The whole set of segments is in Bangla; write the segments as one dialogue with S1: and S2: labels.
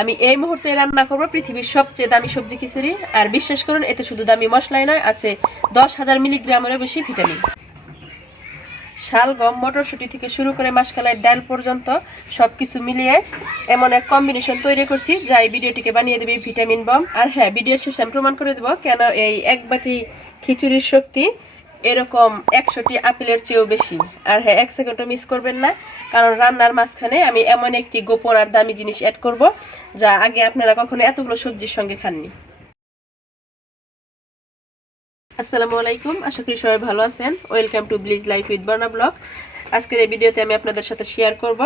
S1: আমি এই মুহূর্তে রান্না করব পৃথিবীর সবচেয়ে দামি সবজি খিচুড়ি। আর বিশ্বাস করুন, এতে শুধু দামি মশলাই নয়, আছে দশ হাজার মিলিগ্রামেরও বেশি ভিটামিন। শাল, গম, মটরশুঁটি থেকে শুরু করে মাসকালাই ডাল পর্যন্ত সব কিছু মিলিয়ে এমন এক কম্বিনেশন তৈরি করছি যা এই ভিডিওটিকে বানিয়ে দেবে ভিটামিন বম। আর হ্যাঁ ভিডিওর শেষে আমি প্রমাণ করে দেবো কেন এই এক বাটি খিচুড়ির শক্তি এরকম একশোটি আপেলের চেয়েও বেশি। আর হ্যাঁ এক সেকেন্ডও মিস করবেন না, কারণ রান্নার মাঝখানে আমি এমন একটি গোপন আর দামি জিনিস অ্যাড করব, যা আগে আপনারা কখনো এতগুলো সবজির সঙ্গে খাননি। আসসালামু আলাইকুম, আশা করি সবাই ভালো আছেন। Welcome to bliss life with Barna blog আজকের এই ভিডিওতে আমি আপনাদের সাথে শেয়ার করব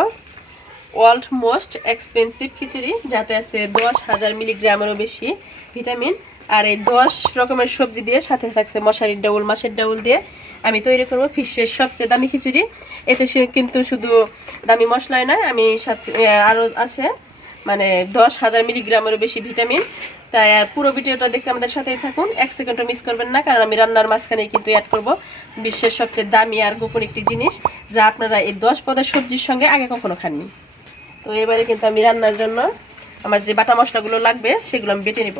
S1: ওয়ার্ল্ড মোস্ট এক্সপেন্সিভ খিচুড়ি, যাতে আছে দশ হাজার মিলিগ্রামেরও বেশি ভিটামিন আর এই দশ রকমের সবজি দিয়ে সাথে থাকছে মশারির ডাউল। মাছের ডাউল দিয়ে আমি তৈরি করব ফিশের সবচেয়ে দামি খিচুড়ি। এতে সে কিন্তু শুধু দামি মশলাই নয়, আমি সাথে আরও আছে মানে দশ হাজার মিলিগ্রামেরও বেশি ভিটামিন। তাই আর পুরো ভিডিওটা দেখে আমাদের সাথেই থাকুন। এক সেকেন্ডও মিস করবেন না, কারণ আমি রান্নার মাঝখানে কিন্তু অ্যাড করব বিশ্বের সবচেয়ে দামি আর গোপন একটি জিনিস, যা আপনারা এই দশ পদের সবজির সঙ্গে আগে কখনো খাননি। তো এবারে কিন্তু আমি রান্নার জন্য আমার যে বাটা মশলাগুলো লাগবে, সেগুলো আমি বেটে নেব।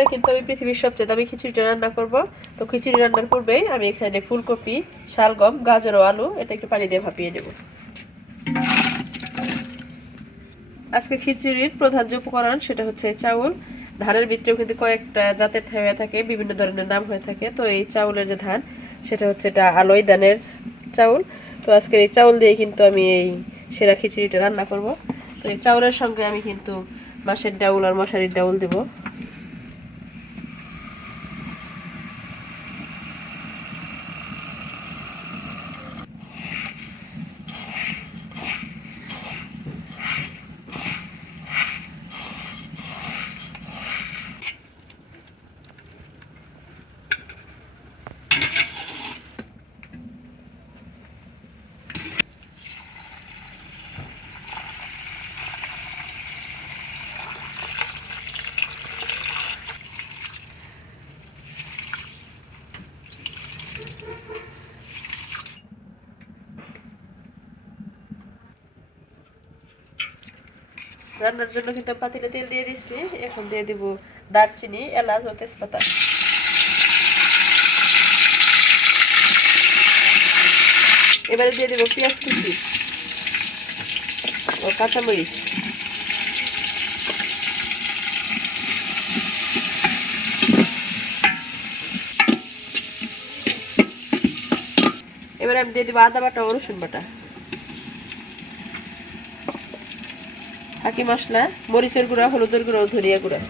S1: এবারে কিন্তু আমি পৃথিবীর সবচেয়ে দামি খিচুড়িটা রান্না করব। তো খিচুড়ি রান্নার পূর্বেই আমি এখানে ফুলকপি, শালগম, গাজর ও আলু এটা একটু পানি দিয়ে ভাপিয়ে নেব। আজকে খিচুড়ির প্রধান যে উপকরণ সেটা হচ্ছে চাউল। ধানের ভিতরেও কিন্তু কয়েকটা জাতের হয়ে থাকে, বিভিন্ন ধরনের নাম হয়ে থাকে। তো এই চাউলের যে ধান, সেটা হচ্ছে এটা আলোই ধানের চাউল। তো আজকে এই চাউল দিয়ে কিন্তু আমি এই সেরা খিচুড়িটা রান্না করব। তো এই চাউলের সঙ্গে আমি কিন্তু মাছের ডাউল আর মশারির ডাউল দেবো। রান্নার জন্য কিন্তু পাতিলে তেল দিয়ে দিচ্ছি এখন দিয়ে দিব দারচিনি, এলাচ ও তেজপাতা। এবারে দিয়ে দেবো পেঁয়াজ কুচি ও কাঁচামরিচ। এবারে আমি দিয়ে দেবো আদা বাটা ও রসুন বাটা। হাকি মশলা, মরিচের গুঁড়া, হলুদের গুঁড়া ও ধনিয়া গুঁড়া।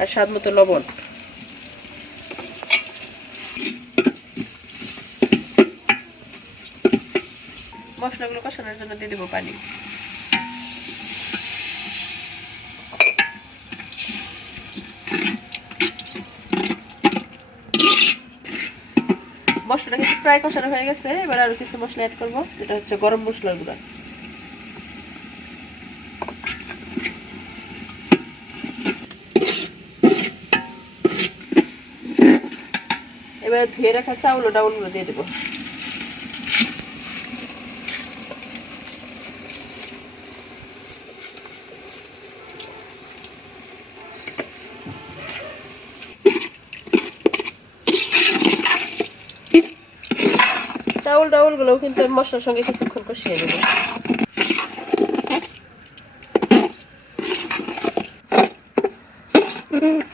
S1: আর স্বাদ মতো লবণ। মশলাগুলো কষানোর জন্য দিয়ে দেবো পানি। মশলাটা কিন্তু প্রায় কষানো হয়ে গেছে। এবার আরও কিছু মশলা অ্যাড করব, যেটা হচ্ছে গরম মশলার গুঁড়া। এবার ধুয়ে রাখা চাউল ও ডাউলগুলো দিয়ে দেবো। চাউল ডাউলগুলো কিন্তু মশলার সঙ্গে কিছুক্ষণ কষিয়ে নেব।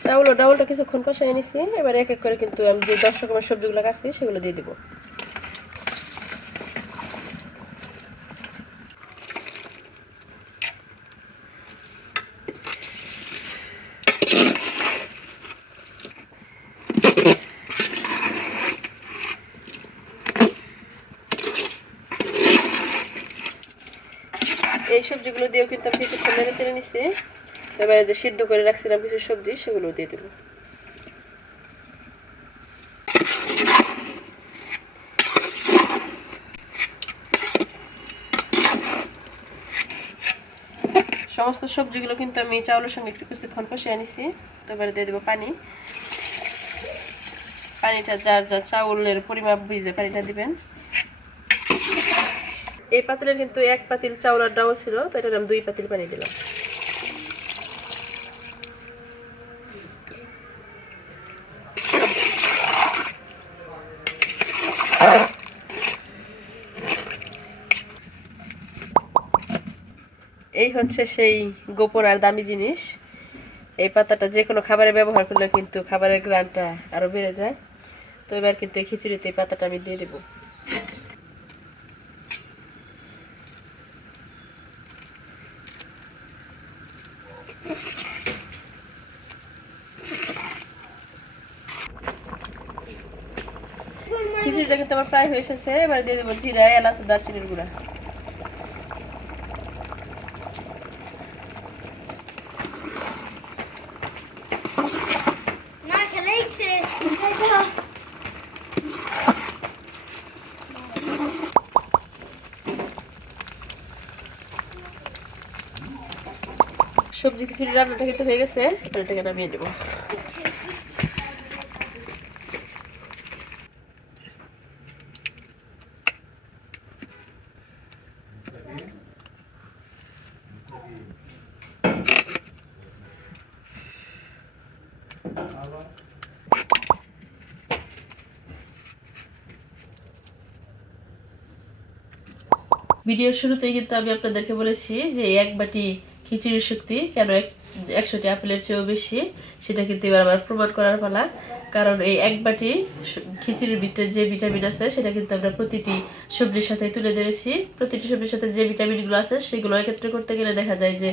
S1: চাউল, ডাউলটা কিছুক্ষণ কষিয়ে নিছি। এবার এক এক করে কিন্তু আমি যে দশ রকমের সবজিগুলো কাটছি, সেগুলো দিয়ে দিব। এই সবজিগুলো দিয়েও কিন্তু আমি কিছুক্ষণ নেড়ে চেড়ে নিচ্ছি এবারে যে সিদ্ধ করে রাখছিলাম কিছু সবজি, সেগুলো দিয়ে দেবো। সমস্ত সবজিগুলো কিন্তু আমি চাউলের সঙ্গে একটু কিছুক্ষণ কষিয়ে নিছি। তারপরে দিয়ে দেবো পানি। পানিটা যার যা চাউলের পরিমাপ বুঝে পানিটা দিবেন। এই পাতিলের কিন্তু এক পাতিল চাউলের ডাউল ছিল, তো আমি দুই পাতিল পানি দিলাম। হচ্ছে সেই গোপন আর দামি জিনিস। এই পাতাটা যে কোনো খাবারে ব্যবহার করলে কিন্তু খাবারের গ্রানটা আরও বেড়ে যায়। তো এবার কিন্তু এই খিচুড়িতে এই পাতাটা আমি দিয়ে দেবো। খিচুড়িটা কিন্তু আমার প্রায় হয়ে এসেছে। এবার দিয়ে দেবো জিরা, এলাচ দারচিনির গুঁড়া। সবজি খিচুড়ি রান্নাটা কিন্তু হয়ে গেছে এটাকে নামিয়ে দেবো ভিডিওর শুরুতেই কিন্তু আমি আপনাদেরকে বলেছি যে এক বাটি খিচুড়ির শক্তি কেন এক একশোটি আপেলের চেয়েও বেশি, সেটা কিন্তু এবার আমার প্রমাণ করার পালা। কারণ এই এক বাটি খিচুড়ির ভিতরে যে ভিটামিন আছে, সেটা কিন্তু আমরা প্রতিটি সবজির সাথে তুলে ধরেছি। প্রতিটি সবজির সাথে যে ভিটামিনগুলো আছে, সেগুলো একত্রে করতে গেলে দেখা যায় যে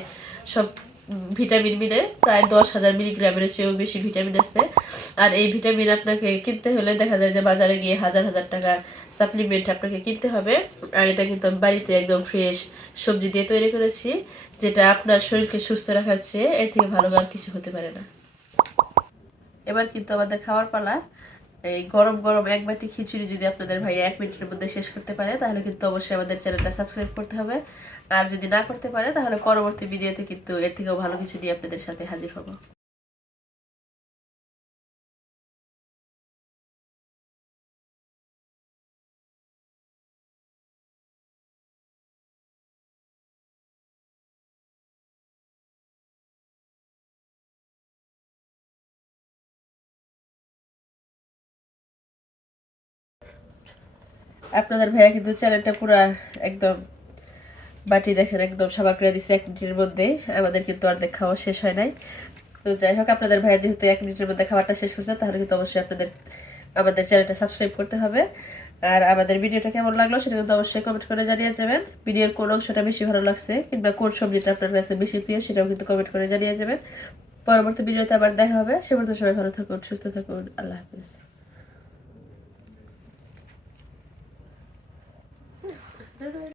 S1: সব ভিটামিন মিলে প্রায় দশ হাজার মিলিগ্রামের চেয়েও বেশি ভিটামিন আছে। আর এই ভিটামিন আপনাকে কিনতে হলে দেখা যায় যে বাজারে গিয়ে হাজার হাজার টাকার সাপ্লিমেন্ট আপনাকে কিনতে হবে। আর এটা কিন্তু আমি বাড়িতে একদম ফ্রেশ সবজি দিয়ে তৈরি করেছি, যেটা আপনার শরীরকে সুস্থ রাখার চেয়ে এর থেকে ভালো আর কিছু হতে পারে না। এবার কিন্তু আমাদের খাওয়ার পালা। এই গরম গরম এক বাটি খিচুড়ি যদি আপনাদের ভাই এক মিনিটের মধ্যে শেষ করতে পারে, তাহলে কিন্তু অবশ্যই আমাদের চ্যানেলটা সাবস্ক্রাইব করতে হবে। আর যদি না করতে পারে, তাহলে পরবর্তী ভিডিওতে কিন্তু এর থেকেও ভালো কিছু নিয়ে আপনাদের সাথে হাজির হব। আপনাদের ভাইয়া কিন্তু চ্যানেলটা পুরো একদম বাটি দেখেন, একদম সাবার করে দিচ্ছে এক মিনিটের মধ্যে। আমাদের কিন্তু অর্ধেক খাওয়া শেষ হয় নাই। তো যাই হোক, আপনাদের ভাইয়া যেহেতু এক মিনিটের মধ্যে খাবারটা শেষ করছে, তাহলে কিন্তু অবশ্যই আপনাদের, আমাদের চ্যানেলটা সাবস্ক্রাইব করতে হবে। আর আমাদের ভিডিওটা কেমন লাগল সেটা কিন্তু অবশ্যই কমেন্ট করে জানিয়ে যাবেন। ভিডিওর কোন অংশটা বেশি ভালো লাগছে কিংবা কোন সবজিটা আপনার কাছে বেশি প্রিয় সেটাও কিন্তু কমেন্ট করে জানিয়ে যাবেন। পরবর্তী ভিডিওতে আবার দেখা হবে। সে পর্যন্ত সবাই ভালো থাকুন, সুস্থ থাকুন। আল্লাহ হাফিজ। Bye bye.